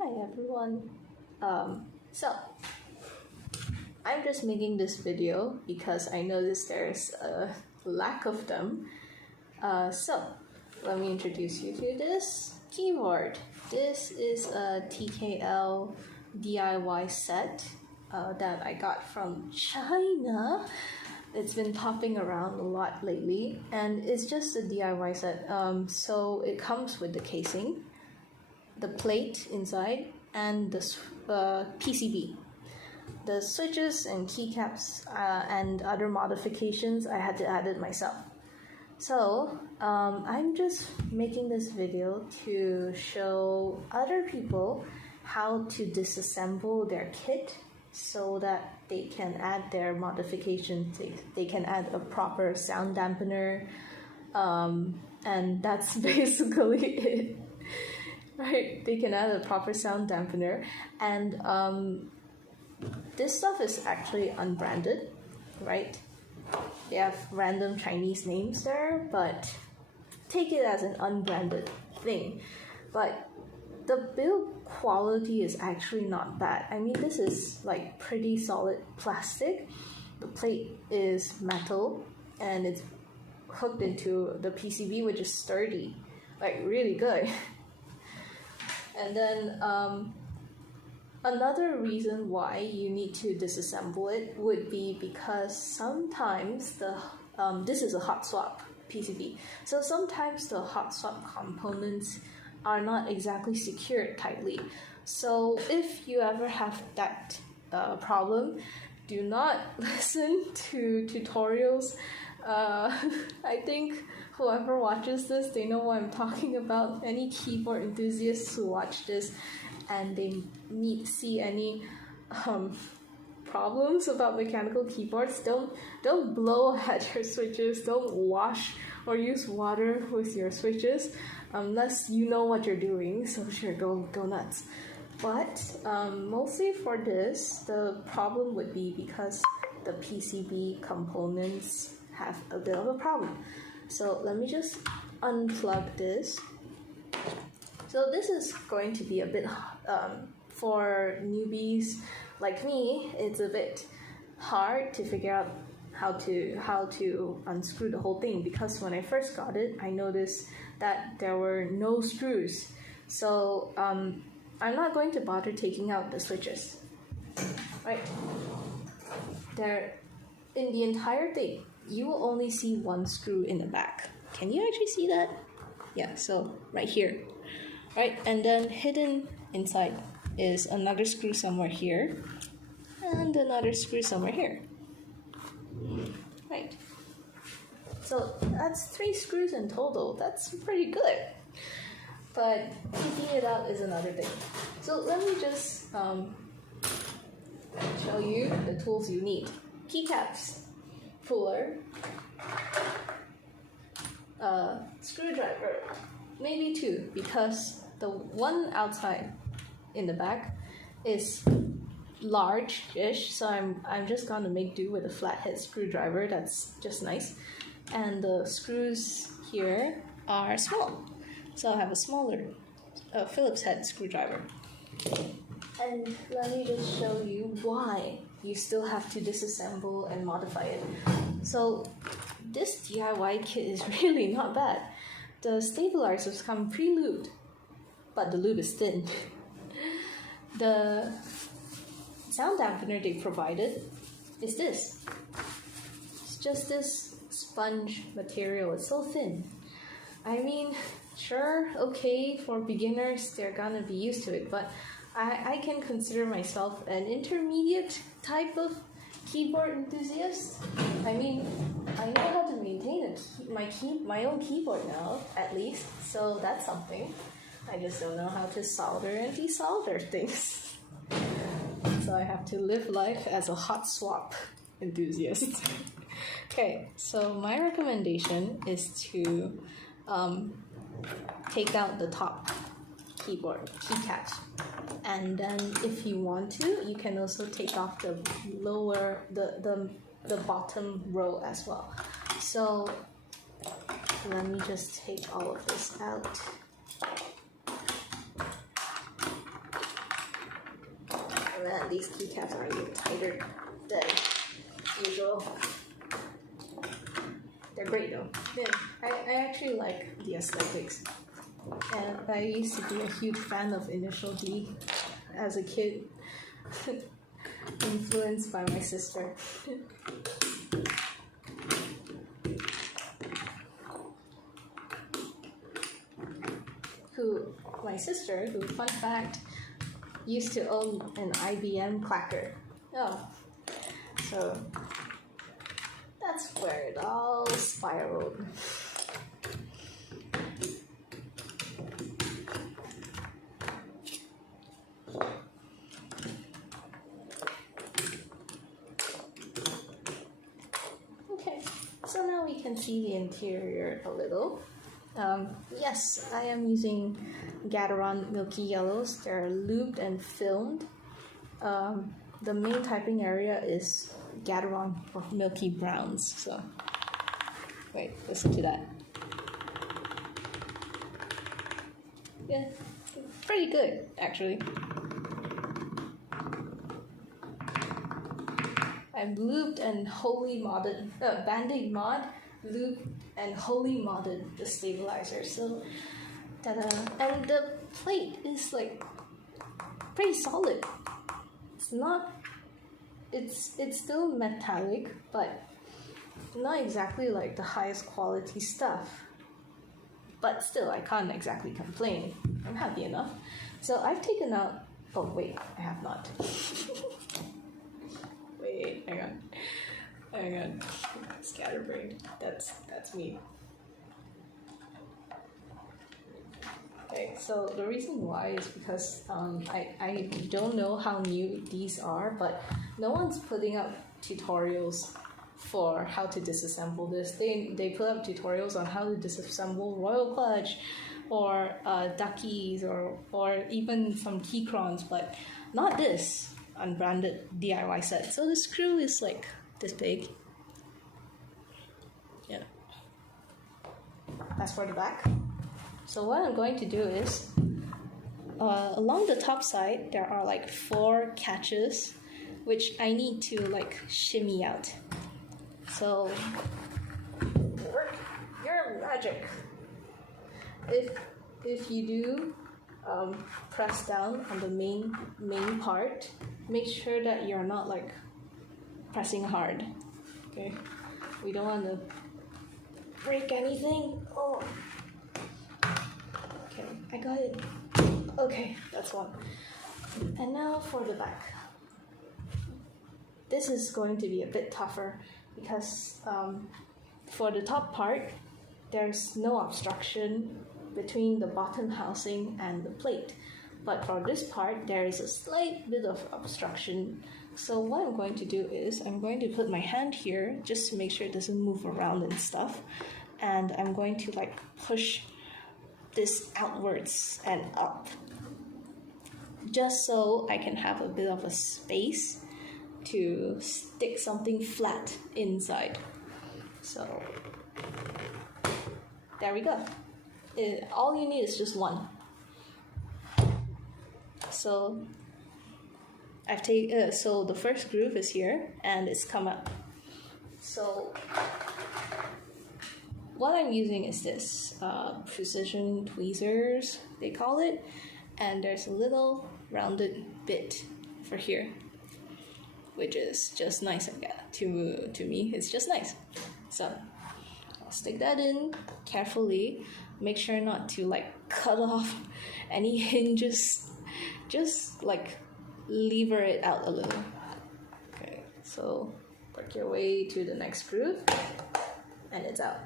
Hi everyone. So I'm just making this video because I noticed there's a lack of them. So let me introduce you to this keyboard. This is a TKL DIY set that I got from China. It's been popping around a lot lately, and it's just a DIY set. So it comes with the casing, the plate inside, and the PCB. The switches and keycaps and other modifications I had to add it myself. So I'm just making this video to show other people how to disassemble their kit so that they can add their modifications. They can add a proper sound dampener, and that's basically it. Right, they can add a proper sound dampener, and this stuff is actually unbranded, right? They have random Chinese names there, but take it as an unbranded thing. But the build quality is actually not bad. I mean, this is like pretty solid plastic. The plate is metal, and it's hooked into the PCB, which is sturdy, like really good. And then another reason why you need to disassemble it would be because sometimes this is a hot swap PCB. So sometimes the hot swap components are not exactly secured tightly. So if you ever have that problem, do not listen to tutorials. I think whoever watches this, they know what I'm talking about. Any keyboard enthusiasts who watch this and they see any problems about mechanical keyboards, don't blow at your switches, don't wash or use water with your switches unless you know what you're doing. So sure, go nuts. But mostly for this, the problem would be because the PCB components have a bit of a problem. So let me just unplug this. So this is going to be a bit for newbies like me. It's a bit hard to figure out how to unscrew the whole thing, because when I first got it, I noticed that there were no screws. So I'm not going to bother taking out the switches. Right there, in the entire thing, you will only see one screw in the back. Can you actually see that? Yeah, so right here. Right, and then hidden inside is another screw somewhere here, and another screw somewhere here. Right. So that's 3 screws in total. That's pretty good. But taking it out is another thing. So let me just show you the tools you need. Keycaps, puller, screwdriver, maybe 2, because the one outside in the back is large-ish, so I'm just gonna make do with a flathead screwdriver. That's just nice. And the screws here are small, so I have a smaller Phillips head screwdriver. And let me just show you why you still have to disassemble and modify it. So this DIY kit is really not bad. The stabilizers come pre-lubed, but the lube is thin. The sound dampener they provided is this. It's just this sponge material. It's so thin. I mean, sure, okay, for beginners, they're gonna be used to it, but I can consider myself an intermediate type of keyboard enthusiast. I mean, I know how to maintain my own keyboard now, at least, so that's something. I just don't know how to solder and desolder things. So I have to live life as a hot swap enthusiast. Okay, so my recommendation is to take out the top keyboard keycaps, and then if you want to, you can also take off the lower the bottom row as well. So let me just take all of this out. man, these keycaps are even tighter than usual. They're great though. Yeah, I actually like the aesthetics. And I used to be a huge fan of Initial D as a kid, influenced by my sister. My sister, who, fun fact, used to own an IBM clacker. Oh, so that's where it all spiraled. Okay, so now we can see the interior a little. Yes, I am using Gateron Milky Yellows. They're lubed and filmed. The main typing area is Gateron Milky Browns. So, wait, listen to that. Yeah, pretty good, actually. I've lubed and wholly modded, Band-Aid mod, lubed and wholly modded the stabilizer. So, ta-da! And the plate is like pretty solid. It's not. It's still metallic, but not exactly like the highest quality stuff. But still, I can't exactly complain. I'm happy enough. So I've taken out. Oh wait, I have not. Wait, hang on. Scatterbrained. That's me. Okay, so the reason why is because I don't know how new these are, but no one's putting up tutorials for how to disassemble this. They put up tutorials on how to disassemble Royal Clutch or duckies or even some keycrons, but not this unbranded DIY set. So the screw is like this big. Yeah. That's for the back. So what I'm going to do is, along the top side, there are like 4 catches, which I need to like shimmy out. So, work your magic. If you do press down on the main part, make sure that you're not like pressing hard. Okay, we don't want to break anything. Oh. Okay, I got it. Okay, that's one. And now for the back. This is going to be a bit tougher because for the top part, there's no obstruction between the bottom housing and the plate. But for this part, there is a slight bit of obstruction. So what I'm going to do is I'm going to put my hand here just to make sure it doesn't move around and stuff. And I'm going to like push this outwards and up, just so I can have a bit of a space to stick something flat inside. So there we go. All you need is just one. So I've taken so the first groove is here and it's come up. So what I'm using is this precision tweezers, they call it, and there's a little rounded bit for here, which is just nice. To me, it's just nice. So I'll stick that in carefully. Make sure not to like cut off any hinges. Just like lever it out a little. Okay, so work your way to the next groove, and it's out.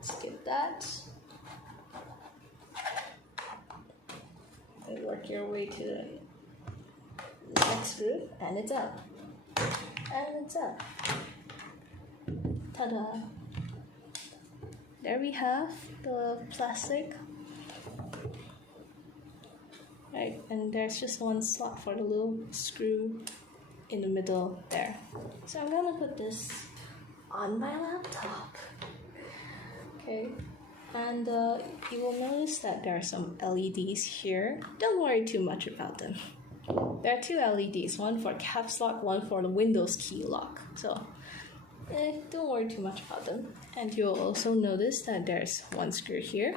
Skip that. And work your way to the next groove, and it's out. And it's out. Ta-da! There we have the plastic. Right, and there's just one slot for the little screw in the middle there. So I'm gonna put this on my laptop. Okay, and you will notice that there are some LEDs here. Don't worry too much about them. There are two LEDs, one for caps lock, one for the Windows key lock. So don't worry too much about them. And you'll also notice that there's one screw here,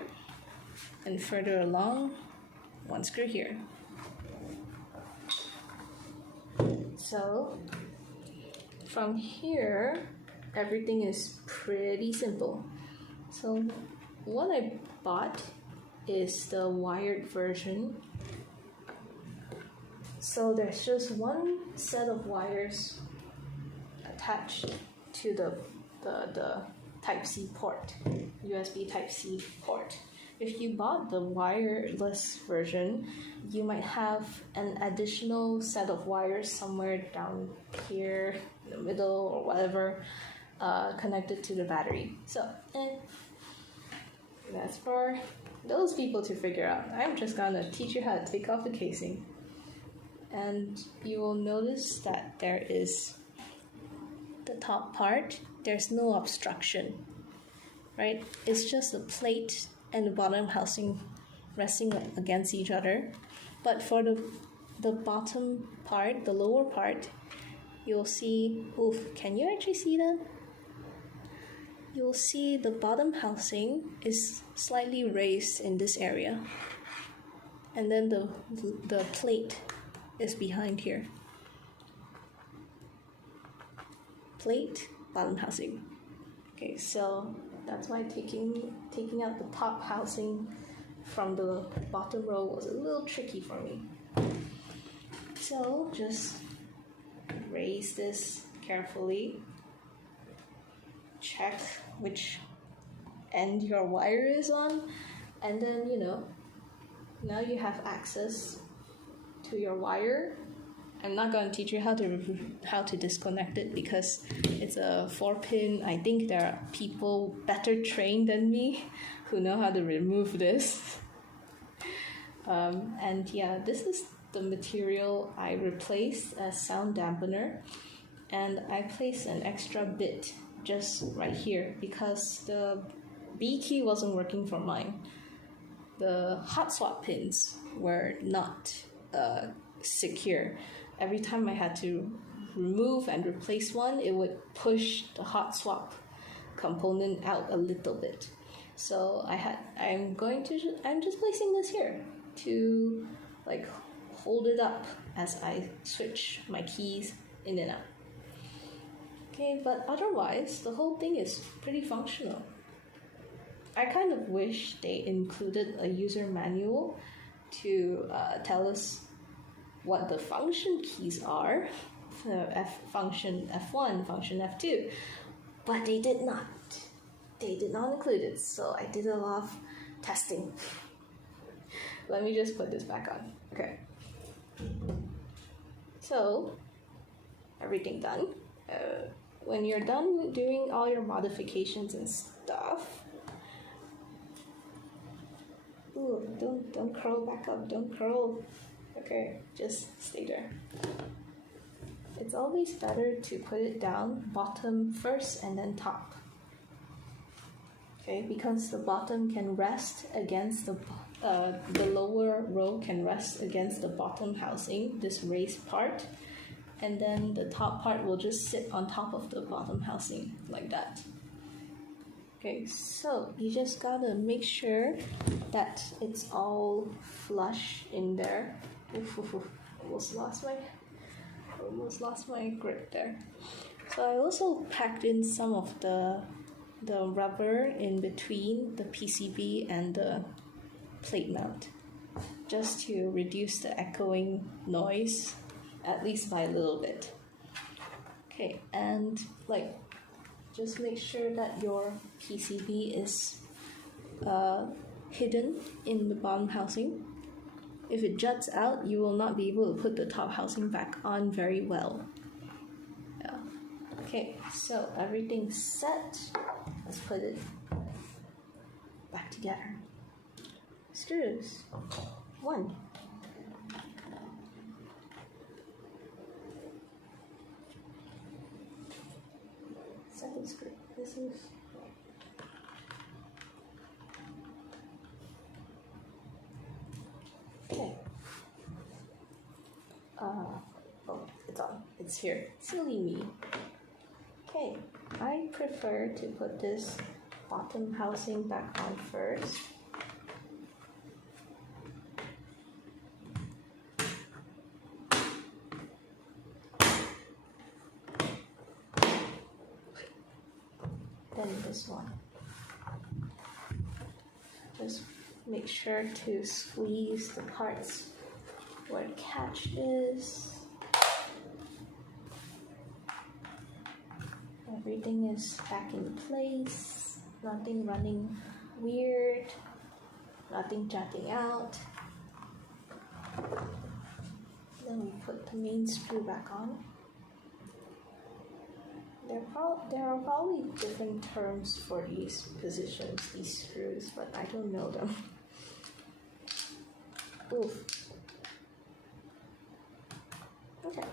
and further along, one screw here. So from here, everything is pretty simple. So what I bought is the wired version. So there's just one set of wires attached to the Type-C port, USB Type-C port. If you bought the wireless version, you might have an additional set of wires somewhere down here in the middle or whatever, connected to the battery. So that's for those people to figure out. I'm just gonna teach you how to take off the casing. And you will notice that there is the top part, there's no obstruction, right? It's just a plate and the bottom housing resting against each other. But for the bottom part, the lower part, you'll see, can you actually see that? You'll see the bottom housing is slightly raised in this area. And then the plate is behind here. Plate, bottom housing. Okay, so that's why taking out the top housing from the bottom row was a little tricky for me. So just raise this carefully. Check which end your wire is on, and then now you have access to your wire. I'm not going to teach you how to disconnect it because it's a 4-pin. I think there are people better trained than me who know how to remove this. And yeah, this is the material I replaced as sound dampener, and I placed an extra bit just right here because the B key wasn't working for mine. The hot swap pins were not secure. Every time I had to remove and replace one, it would push the hot swap component out a little bit. So I'm just placing this here to like hold it up as I switch my keys in and out. Okay, but otherwise, the whole thing is pretty functional. I kind of wish they included a user manual to tell us what the function keys are, function F1, function F2, but they did not. They did not include it, so I did a lot of testing. Let me just put this back on. Okay. So, everything done. When you're done doing all your modifications and stuff, don't curl back up, don't curl. Okay, just stay there. It's always better to put it down bottom first and then top. Okay, because the bottom can rest against the lower row can rest against the bottom housing, this raised part, and then the top part will just sit on top of the bottom housing like that. Okay, so you just gotta make sure that it's all flush in there. Almost lost my grip there. So I also packed in some of the rubber in between the PCB and the plate mount, just to reduce the echoing noise, at least by a little bit. Okay, and just make sure that your PCB is hidden in the bottom housing. If it juts out, you will not be able to put the top housing back on very well. Yeah. Okay, so everything's set. Let's put it back together. Screws. 1. Second screw. This is okay. Oh, it's on. It's here. Silly me. Okay, I prefer to put this bottom housing back on first. Then this one. Just make sure to squeeze the parts where the catch is. Everything is back in place. Nothing running weird. Nothing jutting out. Then we put the main screw back on. There are probably different terms for these positions, these screws, but I don't know them. Oof. Okay.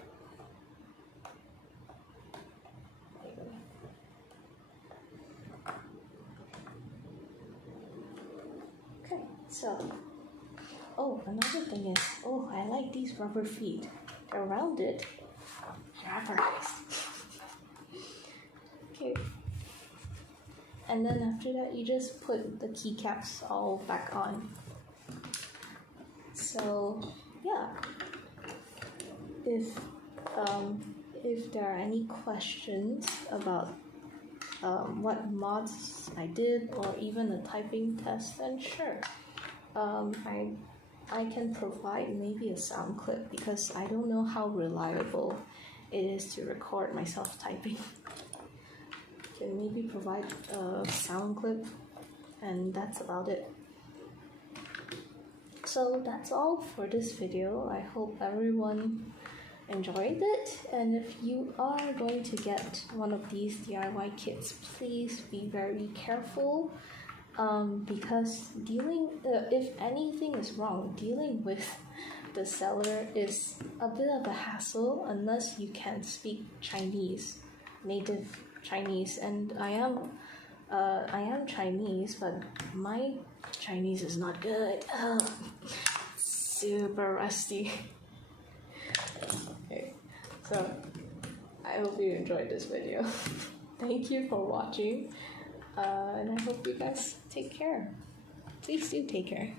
Okay, so, oh, another thing is, oh, I like these rubber feet. They're rounded, rubberized. Okay. And then after that, you just put the keycaps all back on. So, yeah. If there are any questions about what mods I did or even a typing test, then sure. I can provide maybe a sound clip because I don't know how reliable it is to record myself typing. Can maybe provide a sound clip, and that's about it. So that's all for this video. I hope everyone enjoyed it, and if you are going to get one of these DIY kits, please be very careful, because if anything is wrong, dealing with the seller is a bit of a hassle unless you can speak Chinese, native Chinese, and I am Chinese, but my Chinese is not good. Super rusty. Okay, so I hope you enjoyed this video. Thank you for watching, and I hope you guys take care. Please do take care.